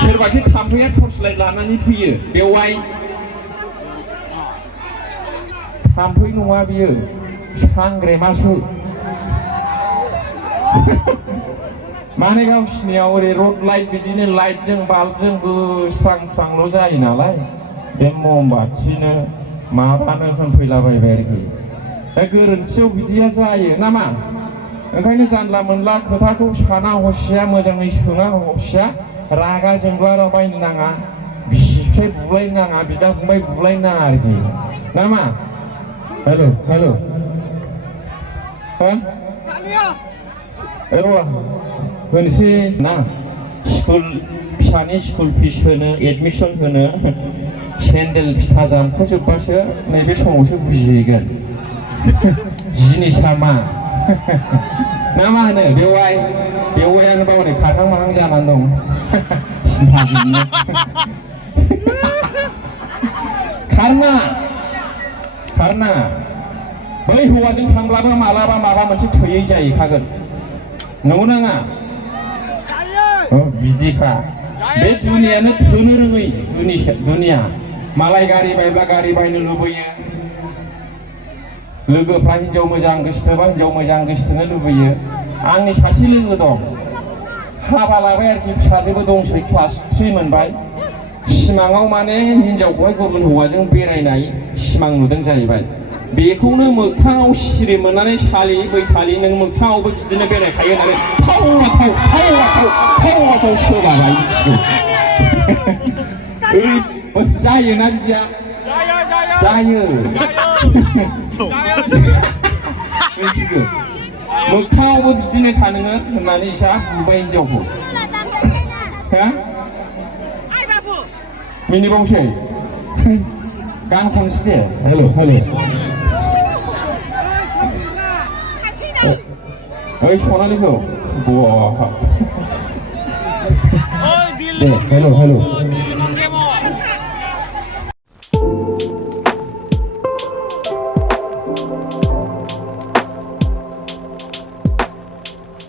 सोरबाखि थाम्फैया torchlight लानानै फैयो बेवहाय थाम्फै नङा बियो सांग्रेमासो माने गावसिनियाव ओरै रड लाइट बिदिनो लाइटजों बाल्बजों स्रां स्रांल' जायो नालाय बे ममबाथिनो माबानो होनफैलाबायबाय आरोखि दा गोरोन्थियाव बिदिया जायो नामा ओंखायनो जानला मोनला खोथाखौ साना हसिया मोजाङै सोङा हसिया रागा जोंलाबायनो नाङा बिसि फिसाय बुलायनो नाङा बिदा फंबाय बुलायनो नाङा आरोखि नामा हेल' हेल' होनोसै ना स्कुल फिसानि स्कुल फिस होनो एडमिसन होनो सेन्देल फिथा जामख'जोबबासो नैबे समावसो बुजिहैगोन जिनिसा मा ना मा होनो बेवायानो बावनै खाथां माहां जानानै दं सिन्थाजोंनो खारना बै हौवाजों थांब्लाबो मालाबा माबा मोनसे थोयै जाहैखागोन नंगौ नाङा बिदिखा बे दुनियानो थोनो रोङै दुनिया मालाय गारि बायब्ला गारि बायनो लुबैयो लोगोफ्रा हिनजाव मोजां गोसोथोबा हिनजाव मोजां गोसोथोनो लुबैयो आंनि सासे लोगो दं हाबा लाबाय आरोखि फिसाजोबो दंसै क्लास 3 मोनबाय सिमाङाव माने हिनजावखौहाय गुबुन हौवाजों बेरायनाय सिमां नुदों जाहैबाय बेखौनो मोगथाङाव सिरि मोननानै सालि बैखालि नों मोगथाङावबो बिदिनो बेरायखायो होननानै थाव सोलाबाय जायोना बिदिया जायो मिथिगौ मोगथाङावबो बिदिनो थानोङो होननानै जा बुबाय हिनजावखौ मिनिबावसै गान खनसे हेल' ओइ सनालिखौ दे हेल'